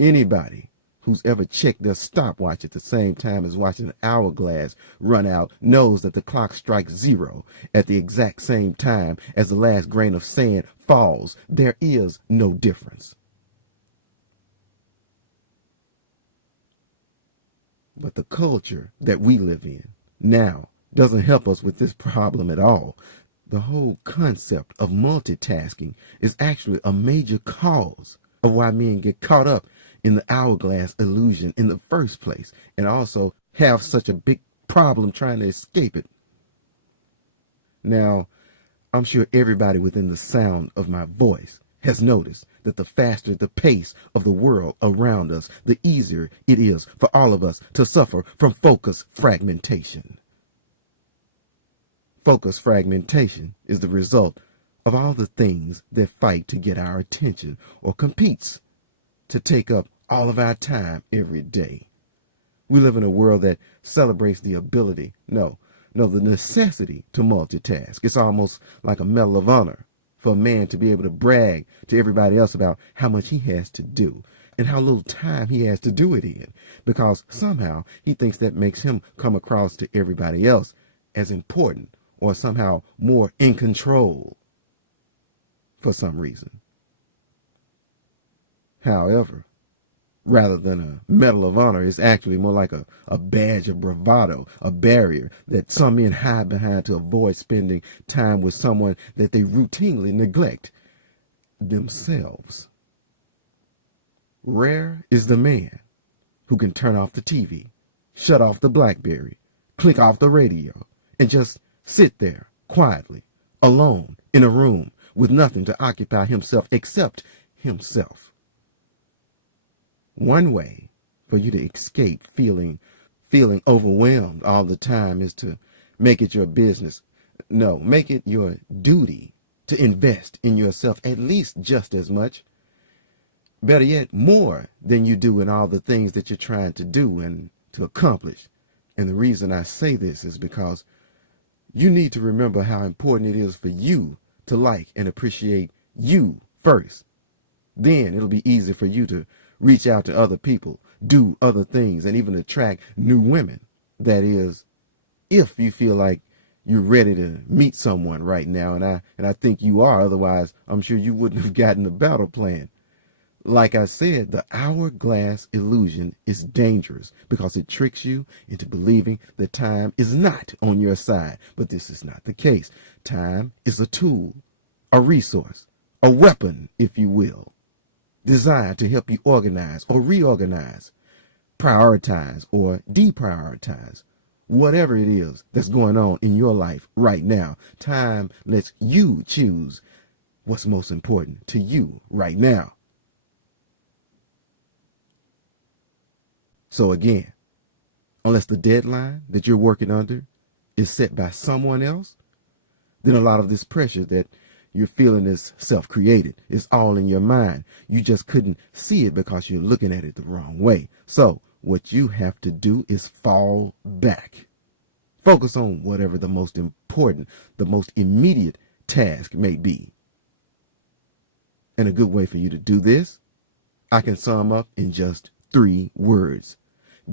Anybody who's ever checked their stopwatch at the same time as watching an hourglass run out knows that the clock strikes zero at the exact same time as the last grain of sand falls. There is no difference. But the culture that we live in now doesn't help us with this problem at all. The whole concept of multitasking is actually a major cause of why men get caught up in the hourglass illusion in the first place, and also have such a big problem trying to escape it. Now, I'm sure everybody within the sound of my voice has noticed that the faster the pace of the world around us, the easier it is for all of us to suffer from focus fragmentation. Focus fragmentation is the result of all the things that fight to get our attention or competes to take up all of our time every day. We live in a world that celebrates the ability, the necessity to multitask. It's almost like a medal of honor for a man to be able to brag to everybody else about how much he has to do and how little time he has to do it in, because somehow he thinks that makes him come across to everybody else as important or somehow more in control for some reason. However, rather than a medal of honor, it's actually more like a badge of bravado, a barrier that some men hide behind to avoid spending time with someone that they routinely neglect, themselves. Rare is the man who can turn off the TV, shut off the BlackBerry, click off the radio, and just sit there quietly, alone, in a room with nothing to occupy himself except himself. One way for you to escape feeling overwhelmed all the time is to make it your business. No, make it your duty to invest in yourself at least just as much. Better yet, more than you do in all the things that you're trying to do and to accomplish. And the reason I say this is because you need to remember how important it is for you to like and appreciate you first. Then it'll be easy for you to reach out to other people, do other things, and even attract new women. That is, if you feel like you're ready to meet someone right now, and I think you are, otherwise I'm sure you wouldn't have gotten a battle plan. Like I said, the hourglass illusion is dangerous because it tricks you into believing that time is not on your side. But this is not the case. Time is a tool, a resource, a weapon, if you will, designed to help you organize or reorganize, prioritize or deprioritize. Whatever it is that's going on in your life right now, time lets you choose what's most important to you right now. So again, unless the deadline that you're working under is set by someone else, then a lot of this pressure that you're feeling is self-created. It's all in your mind. You just couldn't see it because you're looking at it the wrong way. So what you have to do is fall back. Focus on whatever the most important, the most immediate task may be. And a good way for you to do this, I can sum up in just 3 words.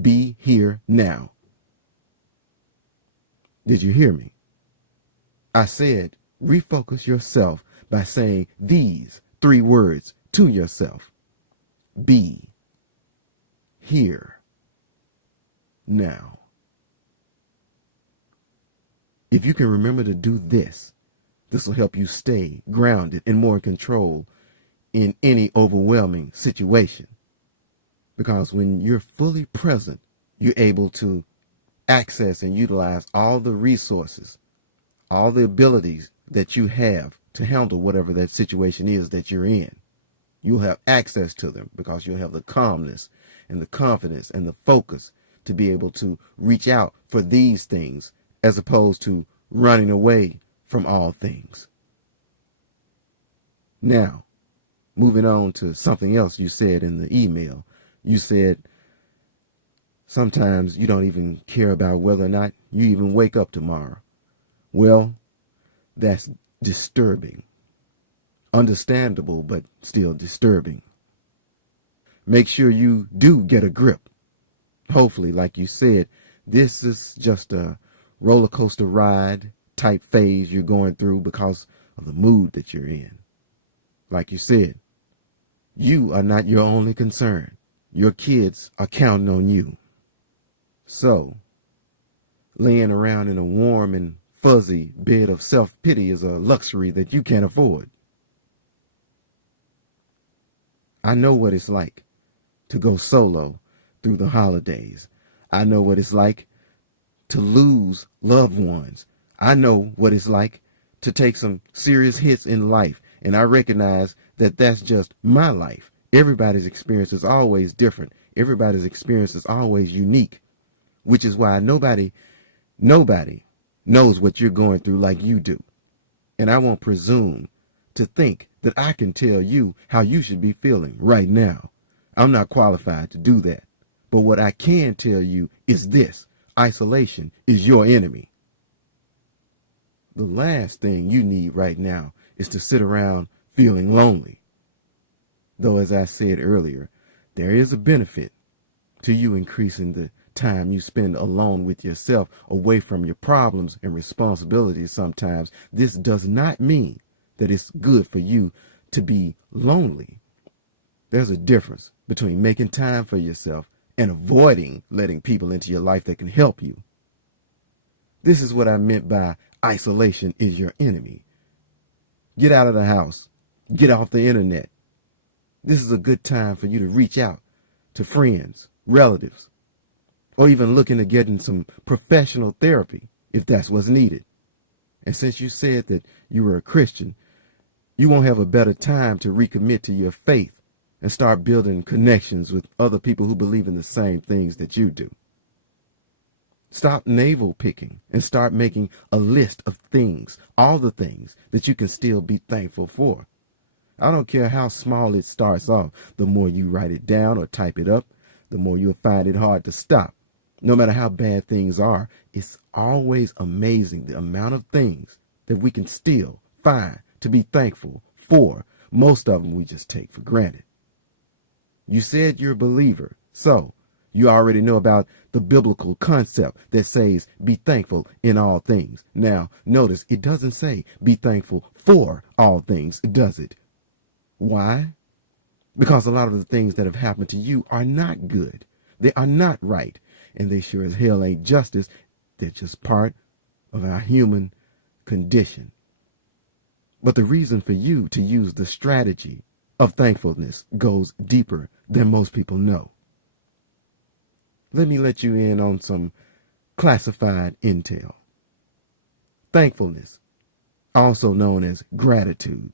Be here now. Did you hear me? I said refocus yourself by saying these 3 words to yourself. Be here now. If you can remember to do this, this will help you stay grounded and more in control in any overwhelming situation. Because when you're fully present, you're able to access and utilize all the resources, all the abilities that you have to handle whatever that situation is that you're in. You'll have access to them because you'll have the calmness and the confidence and the focus to be able to reach out for these things as opposed to running away from all things. Now, moving on to something else you said in the email. You said sometimes you don't even care about whether or not you even wake up tomorrow. Well, that's disturbing. Understandable, but still disturbing. make sure you do get a grip. Hopefully, like you said, this is just a roller coaster ride type phase you're going through because of the mood that you're in. Like you said, you are not your only concern. Your kids are counting on you. So, laying around in a warm and fuzzy bed of self-pity is a luxury that you can't afford. I know what it's like to go solo through the holidays. I know what it's like to lose loved ones. I know what it's like to take some serious hits in life. And I recognize that that's just my life. Everybody's experience is always different. Everybody's experience is always unique, which is why nobody knows what you're going through like you do. And I won't presume to think that I can tell you how you should be feeling right now. I'm not qualified to do that. But what I can tell you is this: isolation is your enemy. The last thing you need right now is to sit around feeling lonely. Though, as I said earlier, there is a benefit to you increasing the time you spend alone with yourself, away from your problems and responsibilities sometimes. This does not mean that it's good for you to be lonely. There's a difference between making time for yourself and avoiding letting people into your life that can help you. This is what I meant by isolation is your enemy. Get out of the house. Get off the internet. This is a good time for you to reach out to friends, relatives, or even look into getting some professional therapy if that's what's needed. And since you said that you were a Christian, you won't have a better time to recommit to your faith and start building connections with other people who believe in the same things that you do. Stop navel picking and start making a list of things, all the things that you can still be thankful for. I don't care how small it starts off. The more you write it down or type it up, the more you'll find it hard to stop. No matter how bad things are, it's always amazing the amount of things that we can still find to be thankful for. Most of them we just take for granted. You said you're a believer, so you already know about the biblical concept that says be thankful in all things. Now, notice it doesn't say be thankful for all things, does it? Why? Because a lot of the things that have happened to you are not good. They are not right. And they sure as hell ain't justice. They're just part of our human condition. But the reason for you to use the strategy of thankfulness goes deeper than most people know. Let me let you in on some classified intel. Thankfulness, also known as gratitude,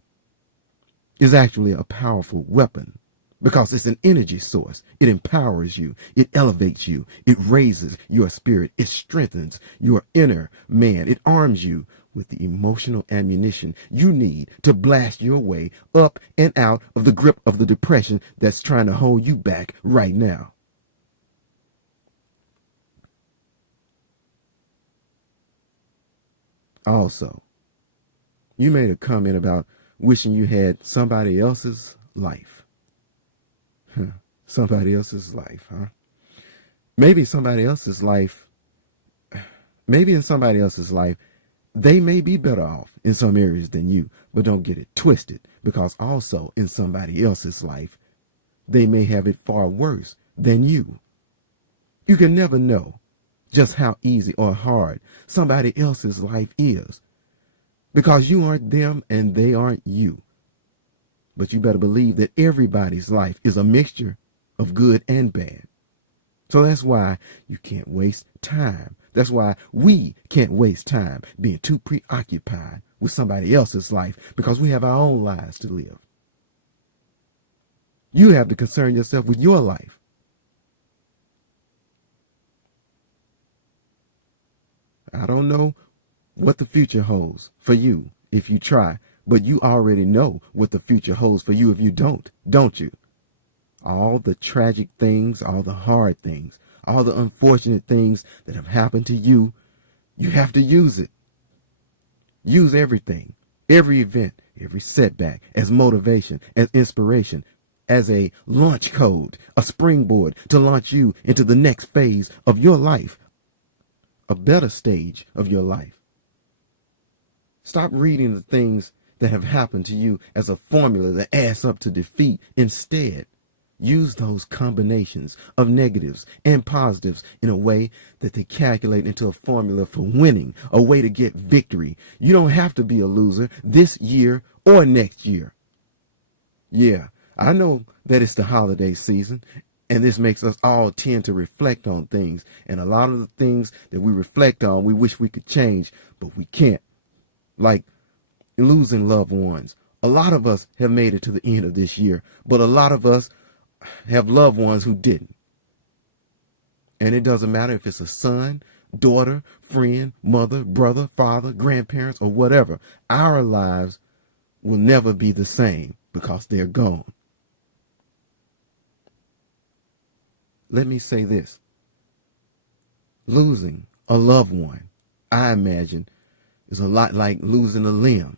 is actually a powerful weapon because it's an energy source. It empowers you. It elevates you. It raises your spirit. It strengthens your inner man. It arms you with the emotional ammunition you need to blast your way up and out of the grip of the depression that's trying to hold you back right now. Also, you made a comment about wishing you had somebody else's life. Somebody else's life, huh? Maybe in somebody else's life, they may be better off in some areas than you, but don't get it twisted, because also in somebody else's life, they may have it far worse than you. You can never know just how easy or hard somebody else's life is, because you aren't them and they aren't you. But you better believe that everybody's life is a mixture of good and bad. So that's why you can't waste time. That's why we can't waste time being too preoccupied with somebody else's life, because we have our own lives to live. You have to concern yourself with your life. I don't know what the future holds for you if you try, but you already know what the future holds for you if you don't you? All the tragic things, all the hard things, all the unfortunate things that have happened to you, you have to use it. Use everything, every event, every setback as motivation, as inspiration. as a launch code, a springboard to launch you into the next phase of your life, a better stage of your life. Stop reading the things that have happened to you as a formula that adds up to defeat. Instead, use those combinations of negatives and positives in a way that they calculate into a formula for winning, a way to get victory. You don't have to be a loser this year or next year. Yeah, I know that it's the holiday season, and this makes us all tend to reflect on things. And a lot of the things that we reflect on, we wish we could change, but we can't. Like losing loved ones. A lot of us have made it to the end of this year, but a lot of us have loved ones who didn't. And it doesn't matter if it's a son, daughter, friend, mother, brother, father, grandparents, or whatever. Our lives will never be the same because they're gone. Let me say this. Losing a loved one, I imagine, is a lot like losing a limb.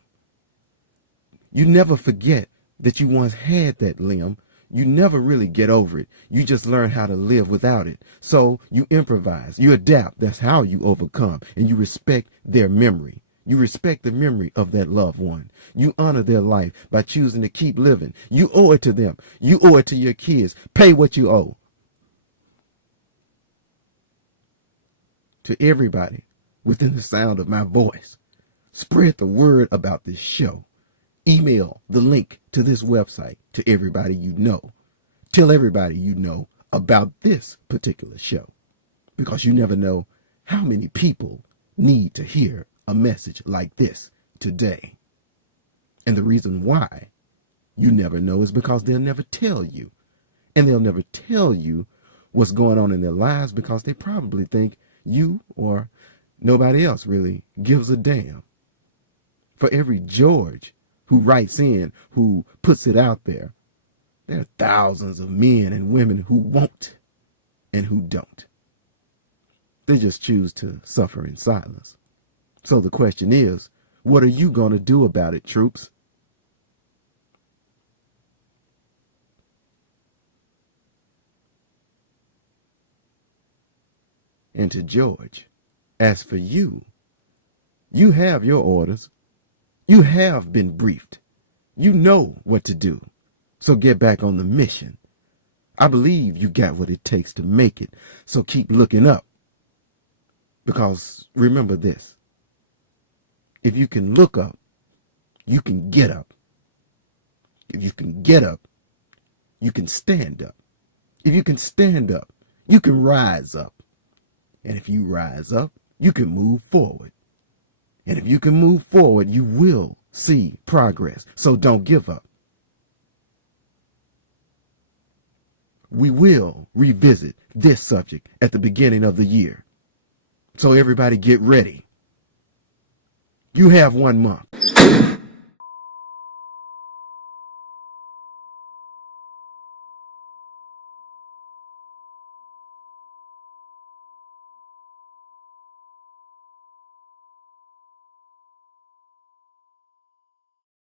You never forget that you once had that limb. You never really get over it. You just learn how to live without it. So you improvise, you adapt. That's how you overcome. And you respect their memory. You respect the memory of that loved one. You honor their life by choosing to keep living. You owe it to them. You owe it to your kids. Pay what you owe. To everybody within the sound of my voice, spread the word about this show. Email the link to this website to everybody you know. Tell everybody you know about this particular show, because you never know how many people need to hear a message like this today. And the reason why you never know is because they'll never tell you. And they'll never tell you what's going on in their lives because they probably think you or nobody else really gives a damn. For every George who writes in, who puts it out there, there are thousands of men and women who won't and who don't. They just choose to suffer in silence. So the question is, what are you going to do about it, troops? And to George, as for you, you have your orders. You have been briefed. You know what to do. So get back on the mission. I believe you got what it takes to make it. So keep looking up. Because remember this. If you can look up, you can get up. If you can get up, you can stand up. If you can stand up, you can rise up. And if you rise up, you can move forward. And if you can move forward, you will see progress. So don't give up. We will revisit this subject at the beginning of the year. So everybody get ready. You have 1 month.